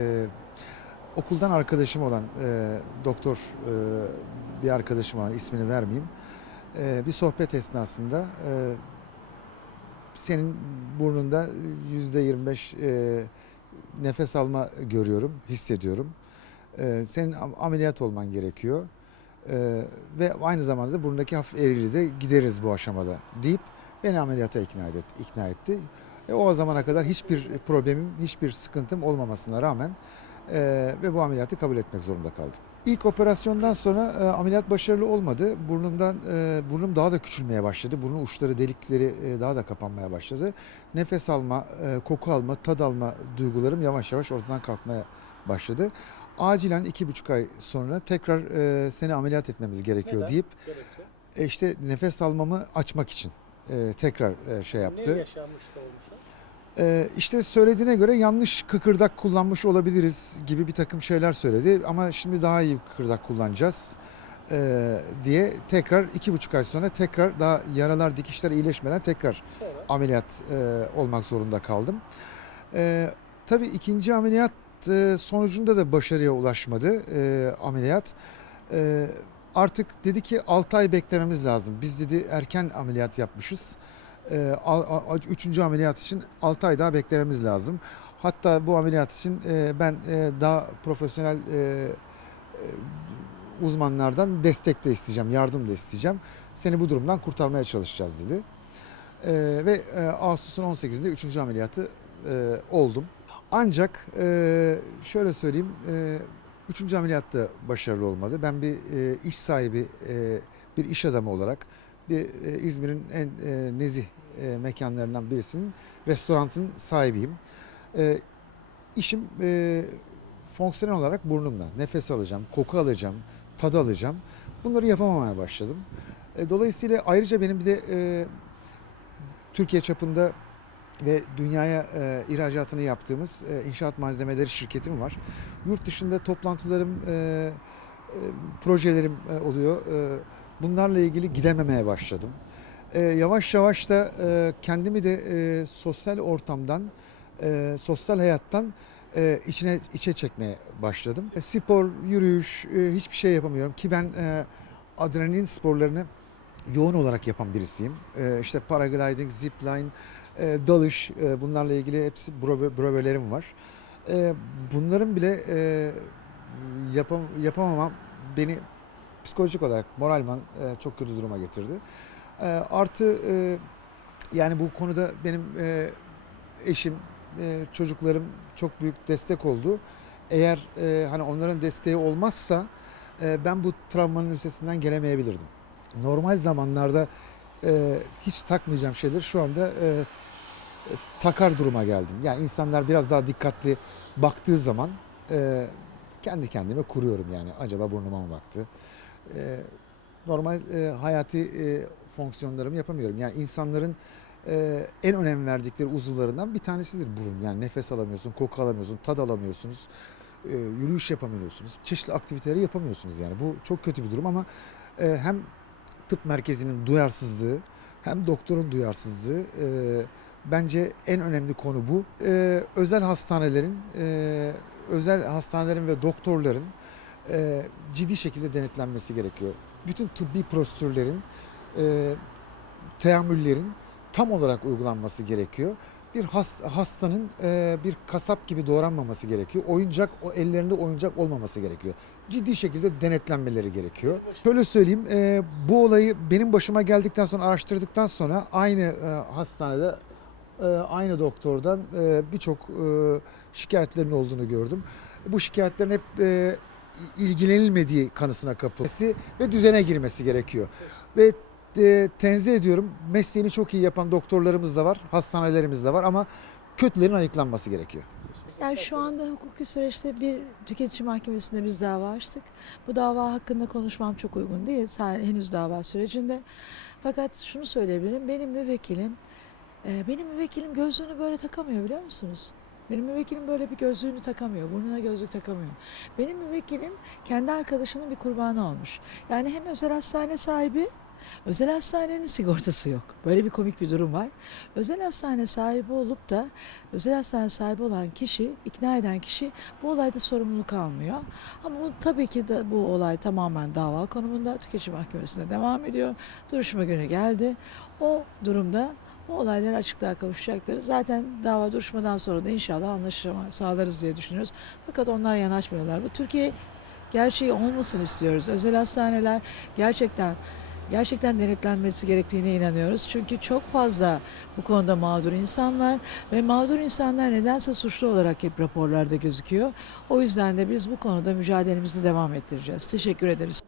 Ee, okuldan arkadaşım olan e, doktor e, bir arkadaşım var ismini vermeyeyim. E, bir sohbet esnasında e, senin burnunda yüzde 25 e, nefes alma görüyorum, hissediyorum. E, senin am- ameliyat olman gerekiyor. E, ve aynı zamanda da burundaki hafif eğriliği de gideriz bu aşamada deyip beni ameliyata ikna, et, ikna etti. E, o zamana kadar hiçbir problemim, hiçbir sıkıntım olmamasına rağmen e, ve bu ameliyatı kabul etmek zorunda kaldım. İlk operasyondan sonra e, ameliyat başarılı olmadı. Burnumdan e, burnum daha da küçülmeye başladı. Burun uçları, delikleri e, daha da kapanmaya başladı. Nefes alma, e, koku alma, tad alma duygularım yavaş yavaş ortadan kalkmaya başladı. Acilen iki buçuk ay sonra tekrar e, seni ameliyat etmemiz gerekiyor Neden? deyip e, işte nefes almamı açmak için e, tekrar e, şey yaptı. Ne yaşanmış da olmuş? Ee, işte söylediğine göre yanlış kıkırdak kullanmış olabiliriz gibi bir takım şeyler söyledi. Ama şimdi daha iyi kıkırdak kullanacağız ee, diye tekrar iki buçuk ay sonra tekrar daha yaralar dikişler iyileşmeden tekrar Sonra ameliyat e, olmak zorunda kaldım. Ee, tabii ikinci ameliyat e, sonucunda da başarıya ulaşmadı e, ameliyat. E, artık dedi ki 6 ay beklememiz lazım. Biz dedi erken ameliyat yapmışız. E, al- al- üçüncü ameliyat için 6 ay daha beklememiz lazım. Hatta bu ameliyat için e, ben e, daha profesyonel e, uzmanlardan destek de isteyeceğim, yardım da isteyeceğim. Seni bu durumdan kurtarmaya çalışacağız dedi. E, ve e, Ağustos'un 18'inde 3. ameliyatı oldum. Ancak şöyle söyleyeyim, 3. ameliyatta başarılı olmadı. Ben bir e, iş sahibi, e, bir iş adamı olarak bir e, İzmir'in en e, nezih e, mekanlarından birisinin restoranın sahibiyim. E, işim e, fonksiyonel olarak burnumla nefes alacağım, koku alacağım, tad alacağım. Bunları yapamamaya başladım. E, dolayısıyla ayrıca benim bir de e, Türkiye çapında ve dünyaya e, ihracatını yaptığımız e, inşaat malzemeleri şirketim var. Yurt dışında toplantılarım, e, e, projelerim e, oluyor. E, bunlarla ilgili gidememeye başladım. E, yavaş yavaş da e, kendimi de e, sosyal ortamdan, e, sosyal hayattan e, içine içe çekmeye başladım. E, spor, yürüyüş, e, hiçbir şey yapamıyorum ki ben e, adrenalin sporlarını yoğun olarak yapan birisiyim. E, işte paragliding, zipline, e, dalış e, bunlarla ilgili hepsi brevelerim var. E, bunların bile yapam, yapamamam beni psikolojik olarak moralman çok kötü duruma getirdi. Artı yani bu konuda benim eşim, çocuklarım çok büyük destek oldu. Eğer hani onların desteği olmazsa ben bu travmanın üstesinden gelemeyebilirdim. Normal zamanlarda e, hiç takmayacağım şeyler şu anda e, e, takar duruma geldim. Yani insanlar biraz daha dikkatli baktığı zaman e, kendi kendime kuruyorum yani. Acaba burnuma mı baktı? E, normal e, hayati e, fonksiyonlarımı yapamıyorum. Yani insanların e, en önem verdikleri uzuvlarından bir tanesidir burun. Yani nefes alamıyorsun, koku alamıyorsun, tad alamıyorsunuz, e, yürüyüş yapamıyorsunuz, çeşitli aktiviteleri yapamıyorsunuz yani. Bu çok kötü bir durum ama e, hem tıp merkezinin duyarsızlığı hem doktorun duyarsızlığı e, bence en önemli konu bu. E, özel hastanelerin, e, özel hastanelerin ve doktorların e, ciddi şekilde denetlenmesi gerekiyor. Bütün tıbbi prosedürlerin, e, teamüllerin tam olarak uygulanması gerekiyor. Bir has- hastanın e, bir kasap gibi doğranmaması gerekiyor. Oyuncak, ellerinde oyuncak olmaması gerekiyor. Ciddi şekilde denetlenmeleri gerekiyor. Şöyle söyleyeyim, e, bu olayı benim başıma geldikten sonra araştırdıktan sonra aynı e, hastanede aynı doktordan birçok şikayetlerin olduğunu gördüm. Bu şikayetlerin hep ilgilenilmediği kanısına kapılması ve düzene girmesi gerekiyor. Ve e, tenzih ediyorum. Mesleğini çok iyi yapan doktorlarımız da var, hastanelerimiz de var ama kötülerin ayıklanması gerekiyor. Yani şu anda hukuki süreçte bir tüketici mahkemesinde biz dava açtık. Bu dava hakkında konuşmam çok uygun değil. Henüz dava sürecinde. Fakat şunu söyleyebilirim. Benim müvekkilim, e, benim müvekkilim gözlüğünü böyle takamıyor biliyor musunuz? Benim müvekkilim böyle bir gözlüğünü takamıyor, burnuna gözlük takamıyor. Benim müvekkilim kendi arkadaşının bir kurbanı olmuş. Yani hem özel hastane sahibi Özel hastanenin sigortası yok. Böyle bir komik bir durum var. Özel hastane sahibi olup da özel hastane sahibi olan kişi, ikna eden kişi bu olayda sorumluluk almıyor. Ama bu, tabii ki de bu olay tamamen dava konumunda tüketici mahkemesinde devam ediyor. Duruşma günü geldi. O durumda bu olaylar açıklığa kavuşacaktır. Zaten dava duruşmadan sonra da inşallah anlaşma sağlarız diye düşünüyoruz. Fakat onlar yanaşmıyorlar. Bu Türkiye gerçeği olmasın istiyoruz. Özel hastaneler gerçekten gerçekten denetlenmesi gerektiğine inanıyoruz. Çünkü çok fazla bu konuda mağdur insanlar ve mağdur insanlar nedense suçlu olarak hep raporlarda gözüküyor. O yüzden de biz bu konuda mücadelemizi devam ettireceğiz. Teşekkür ederiz.